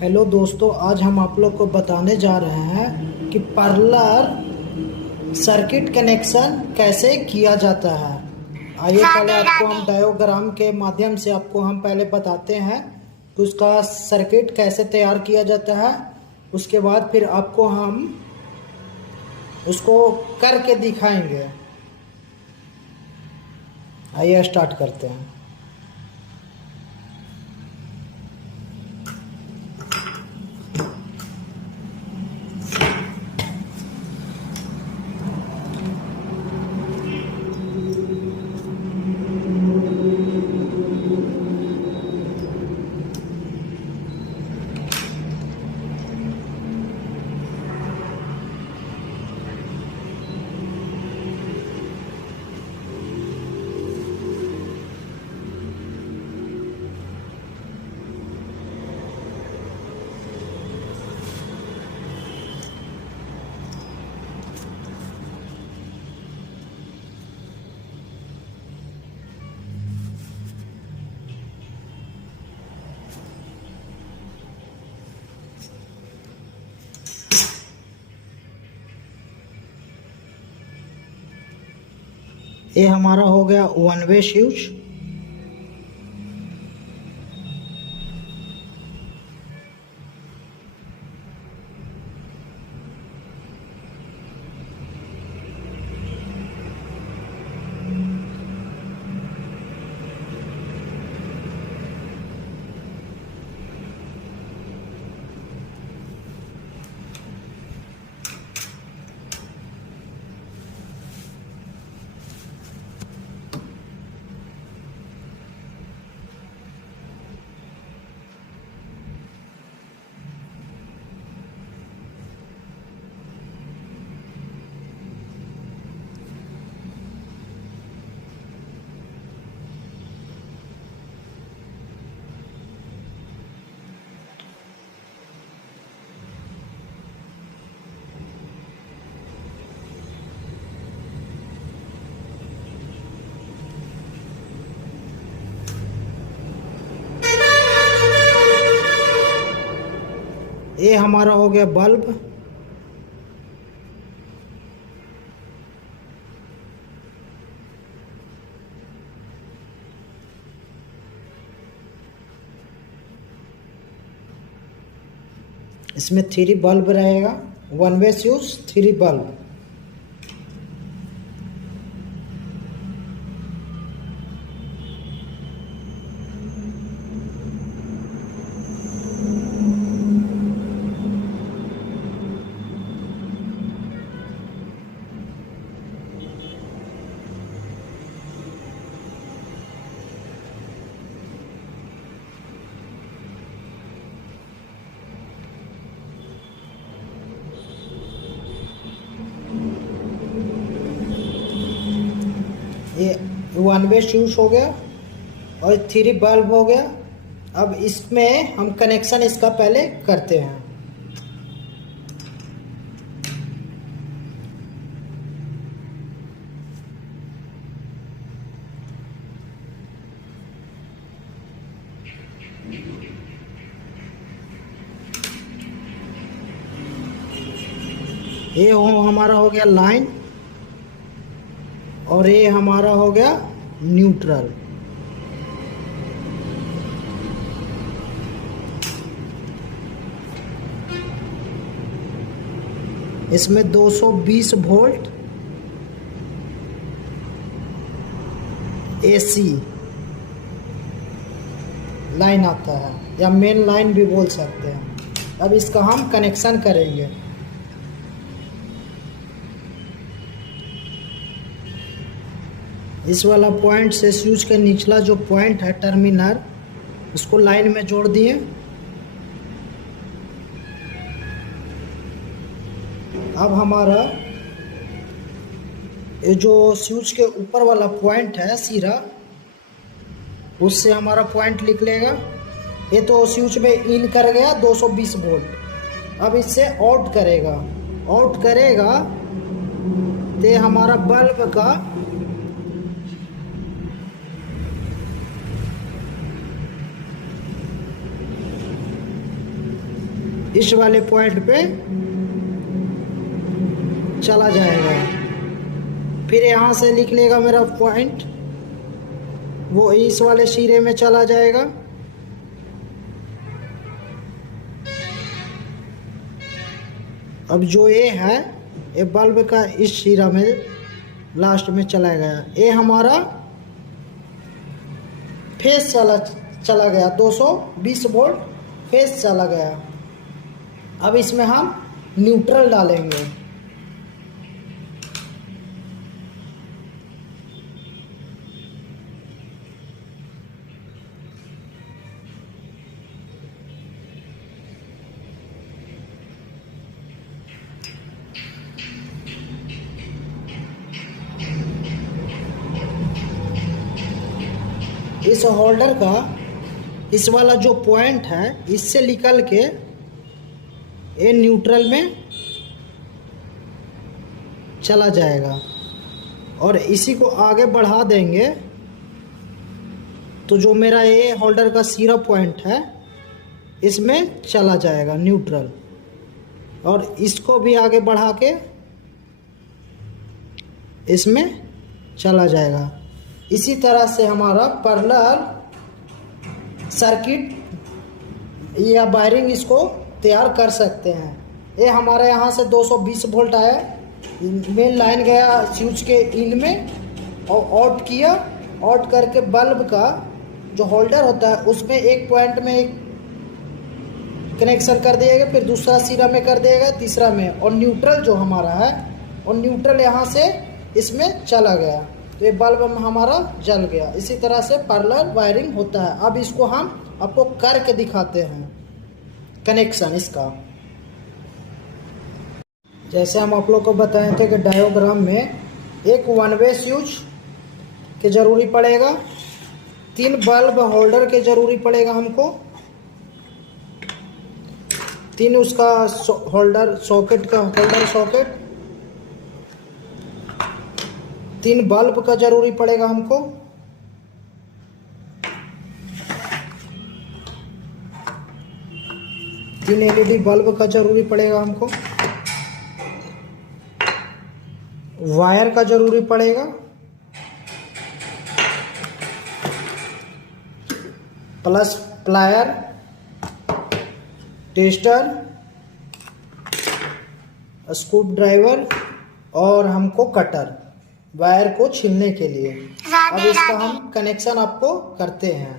Hello दोस्तों, आज हम आप लोग को बताने जा रहे हैं कि पार्लर सर्किट कनेक्शन कैसे किया जाता है। आइए पहले आपको हम डायोग्राम के माध्यम से आपको हम पहले बताते हैं कि उसका सर्किट कैसे तैयार किया जाता है। उसके बाद फिर आपको हम उसको करके दिखाएंगे। आइए स्टार्ट करते हैं। ये हमारा हो गया वन वे स्विच। ये हमारा हो गया बल्ब। इसमें 3 बल्ब रहेगा। One way switch 3 bulb. ये वन वे स्विच हो गया और 3 बल्ब हो गया। अब इसमें हम कनेक्शन इसका पहले करते हैं। ये हमारा हो गया लाइन और ये हमारा हो गया न्यूट्रल। इसमें 220 वोल्ट एसी लाइन आता है या मेन लाइन भी बोल सकते हैं। अब इसका हम कनेक्शन करेंगे। इस वाला पॉइंट से स्विच के निचला जो पॉइंट है टर्मिनल, उसको लाइन में जोड़ दिए। अब हमारा ये जो स्विच के ऊपर वाला पॉइंट है सिरा, उससे हमारा पॉइंट लिख लेगा। ये तो स्विच में इन कर गया 220 वोल्ट। अब इससे आउट करेगा। तो हमारा बल्ब का इस वाले पॉइंट पे चला जाएगा। फिर यहाँ से लिख लेगा मेरा पॉइंट, वो इस वाले सिरे में चला जाएगा। अब जो ये है, ये बल्ब का इस सिरा में लास्ट में चला गया। ये हमारा फेस चला गया, 220 वोल्ट फेस चला गया। अब इसमें हम न्यूट्रल डालेंगे। इस होल्डर का इस वाला जो पॉइंट है, इससे निकल के ये न्यूट्रल में चला जाएगा और इसी को आगे बढ़ा देंगे तो जो मेरा ये होल्डर का सिरा पॉइंट है इसमें चला जाएगा न्यूट्रल, और इसको भी आगे बढ़ा के इसमें चला जाएगा। इसी तरह से हमारा पैरेलल सर्किट या वायरिंग इसको तैयार कर सकते हैं। ये हमारे यहाँ से 220 वोल्ट आया, मेन लाइन गया स्विच के इन में और आउट किया। आउट करके बल्ब का जो होल्डर होता है उसमें एक पॉइंट में एक कनेक्शन कर दिएगा, फिर दूसरा सिरा में कर दिएगा, तीसरा में, और न्यूट्रल जो हमारा है और न्यूट्रल यहाँ से इसमें चला गया तो ये बल्ब हमारा जल गया। इसी तरह से पैरेलल वायरिंग होता है। अब इसको हम आपको करके दिखाते हैं कनेक्शन इसका। जैसे हम आप लोग को बताए थे कि डायोग्राम में एक वन वे स्विच के ज़रूरी पड़ेगा, 3 बल्ब होल्डर के ज़रूरी पड़ेगा हमको, 3 उसका होल्डर सॉकेट का होल्डर सॉकेट, 3 बल्ब का ज़रूरी पड़ेगा हमको, 3 LED बल्ब का ज़रूरी पड़ेगा हमको, वायर का ज़रूरी पड़ेगा, plus plier, tester, screw driver और हमको कटर वायर को छीलने के लिए। अब इसका हम कनेक्शन आपको करते हैं।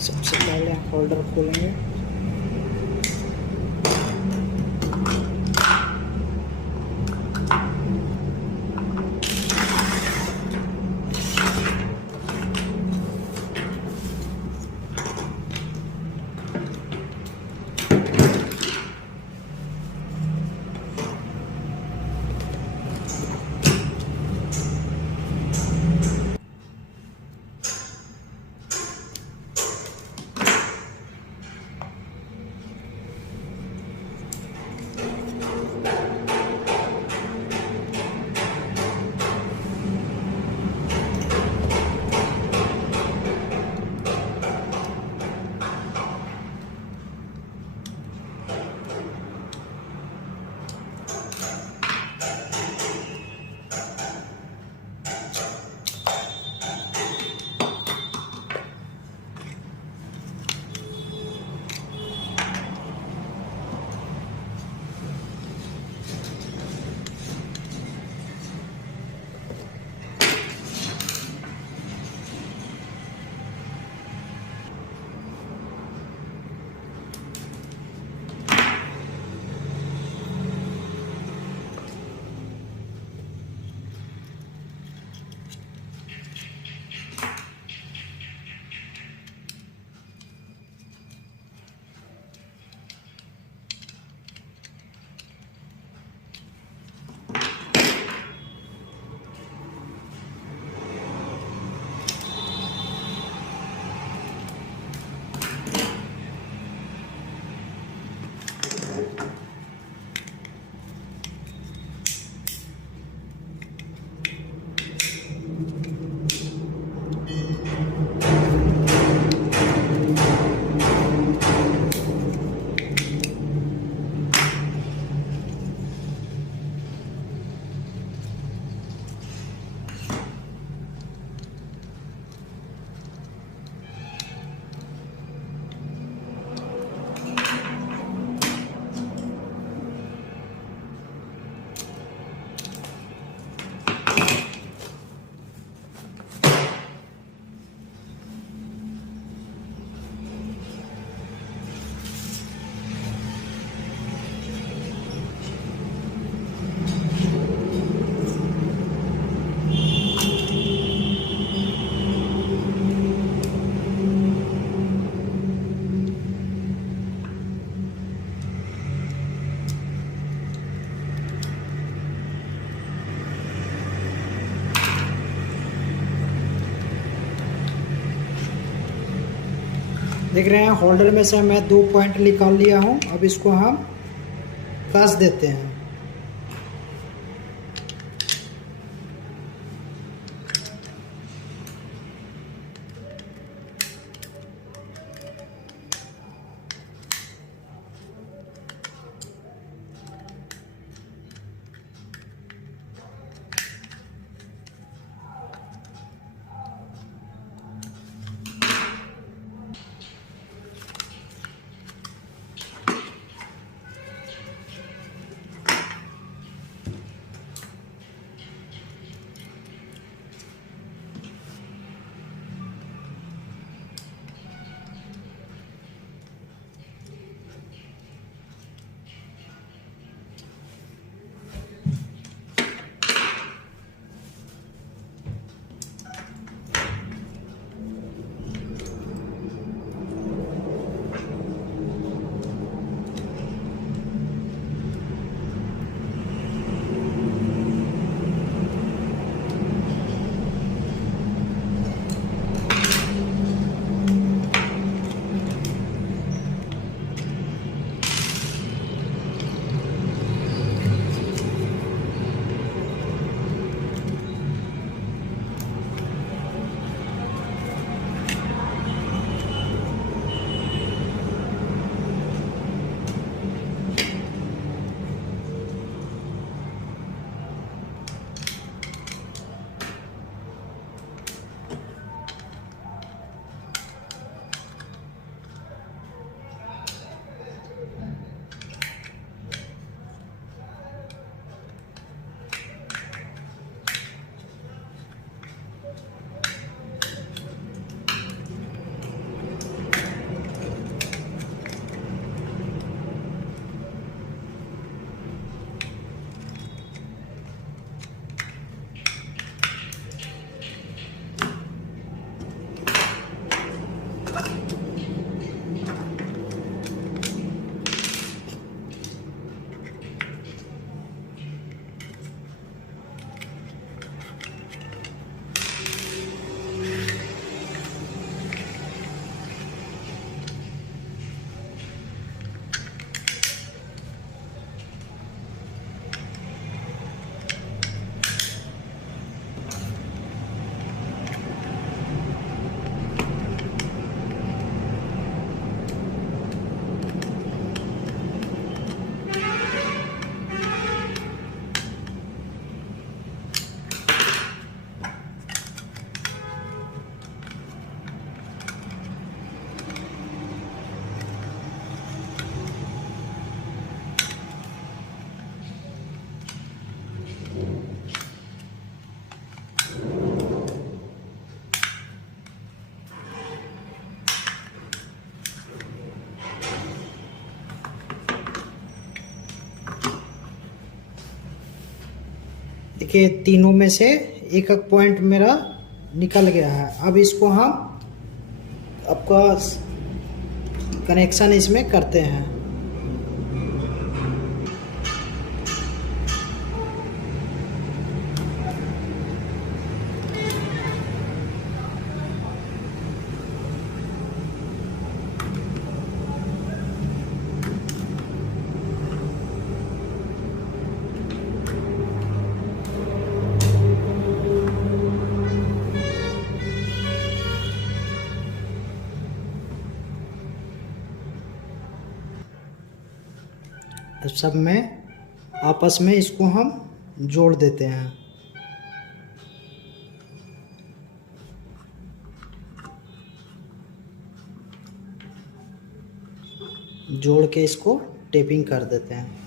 सबसे पहले होल्डर खोलेंगे, देख रहे हैं होल्डर में से मैं 2 पॉइंट निकाल लिया हूँ। अब इसको हम कस देते हैं। देखिए तीनों में से एक एक पॉइंट मेरा निकल गया है। अब इसको हम आपका कनेक्शन इसमें करते हैं। तो सब में आपस में इसको हम जोड़ देते हैं। जोड़ के इसको टेपिंग कर देते हैं।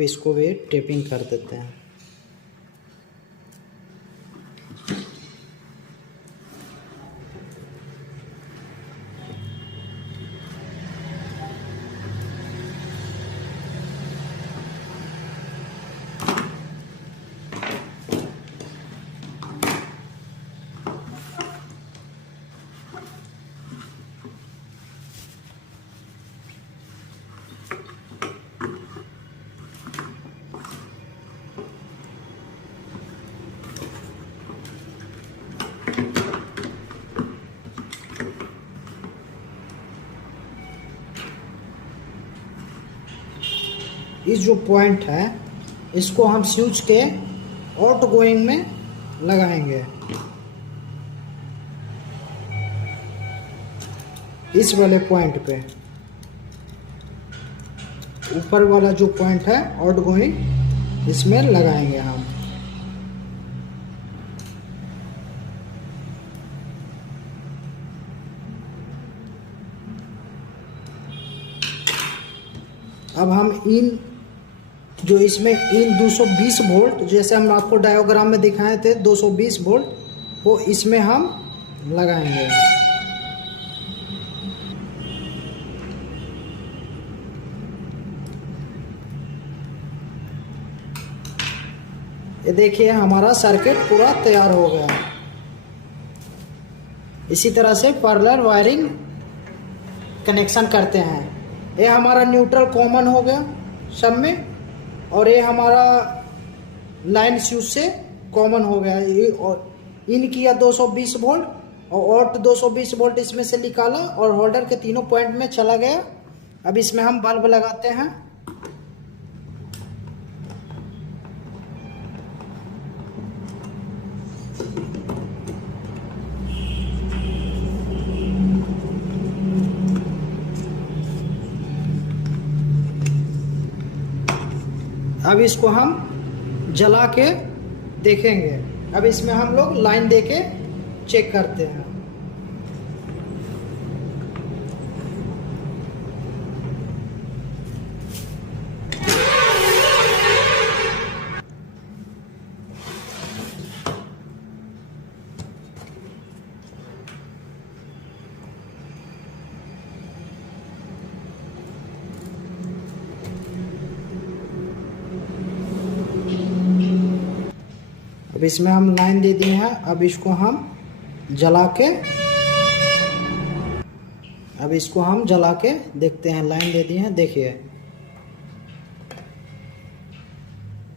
इसको भी टेपिंग कर देते हैं। इस जो पॉइंट है इसको हम स्विच के आउट गोइंग में लगाएंगे, इस वाले पॉइंट पे। ऊपर वाला जो पॉइंट है आउट गोइंग, इसमें लगाएंगे हम। अब हम इन जो इसमें इन 220 वोल्ट, जैसे हम आपको डायोग्राम में दिखाए थे 220 वोल्ट, वो इसमें हम लगाएंगे। ये देखिए हमारा सर्किट पूरा तैयार हो गया। इसी तरह से पैरेलल वायरिंग कनेक्शन करते हैं। ये हमारा न्यूट्रल कॉमन हो गया सब में, और ये हमारा लाइन स्विच से कॉमन हो गया। ये और इन किया 220 वोल्ट और आउट 220 वोल्ट इसमें से निकाला और होल्डर के तीनों पॉइंट में चला गया। अब इसमें हम बल्ब लगाते हैं। अब इसको हम जला के देखेंगे। अब इसमें हम लोग लाइन देके चेक करते हैं। अब इसमें हम लाइन दे दी है। अब इसको हम जला के देखते हैं। लाइन दे दी है, देखिए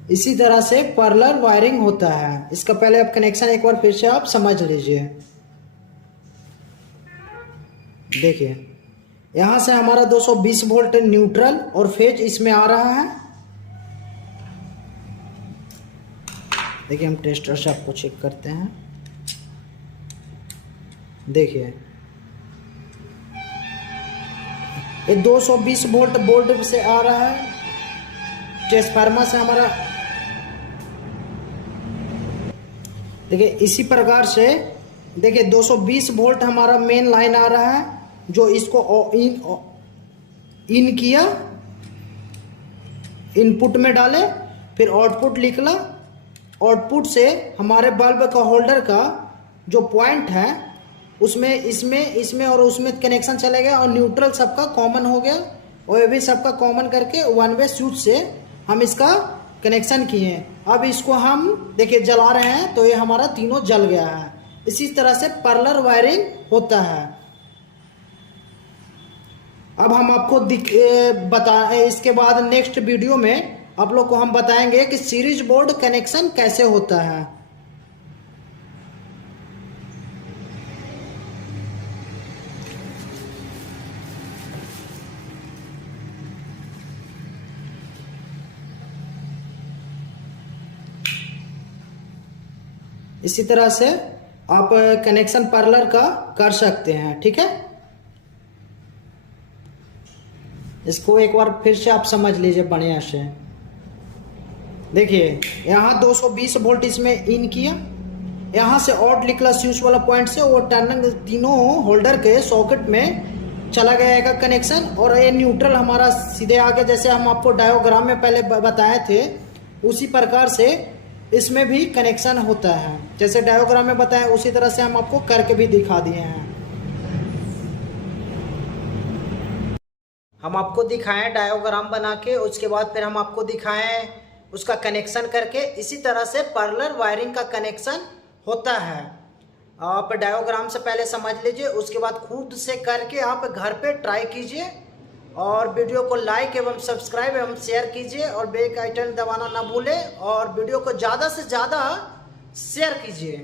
इसी तरह से पैरेलल वायरिंग होता है। इसका पहले आप कनेक्शन एक बार फिर से आप समझ लीजिए। देखिए यहां से हमारा 220 वोल्ट न्यूट्रल और फेज इसमें आ रहा है। देखिए हम टेस्टर से आपको चेक करते हैं। देखिए ये 220 वोल्ट बोर्ड से आ रहा है, ट्रांसफार्मर से हमारा। देखिए इसी प्रकार से देखिए 220 वोल्ट हमारा मेन लाइन आ रहा है, जो इसको इन किया, इनपुट में डाले, फिर आउटपुट निकला। आउटपुट से हमारे बल्ब का होल्डर का जो पॉइंट है उसमें इसमें और उसमें कनेक्शन चले गया और न्यूट्रल सबका कॉमन हो गया, और ये भी सबका कॉमन करके वन वे स्विच से हम इसका कनेक्शन किए। अब इसको हम देखिए जला रहे हैं तो ये हमारा तीनों जल गया है। इसी तरह से पैरेलल वायरिंग होता है। अब हम आपको इसके बाद नेक्स्ट वीडियो में आप लोग को हम बताएंगे कि सीरीज बोर्ड कनेक्शन कैसे होता है। इसी तरह से आप कनेक्शन पैरेलल का कर सकते हैं, ठीक है। इसको एक बार फिर से आप समझ लीजिए बढ़िया से। देखिए यहाँ 220 वोल्ट इसमें इन किया, यहाँ से आउट निकला स्विच वाला पॉइंट से, वो टर्निंग तीनों होल्डर के सॉकेट में चला गया कनेक्शन, और ये न्यूट्रल हमारा सीधे आके, जैसे हम आपको डायोग्राम में पहले बताए थे उसी प्रकार से इसमें भी कनेक्शन होता है। जैसे डायोग्राम में बताया उसी तरह से हम आपको करके भी दिखा दिए हैं। हम आपको दिखाएं डायोग्राम बना के, उसके बाद फिर हम आपको दिखाएं उसका कनेक्शन करके। इसी तरह से पैरेलल वायरिंग का कनेक्शन होता है। आप डायोग्राम से पहले समझ लीजिए, उसके बाद खुद से करके आप घर पे ट्राई कीजिए, और वीडियो को लाइक एवं सब्सक्राइब एवं शेयर कीजिए, और बेल आइकन दबाना ना भूलें, और वीडियो को ज़्यादा से ज़्यादा शेयर कीजिए।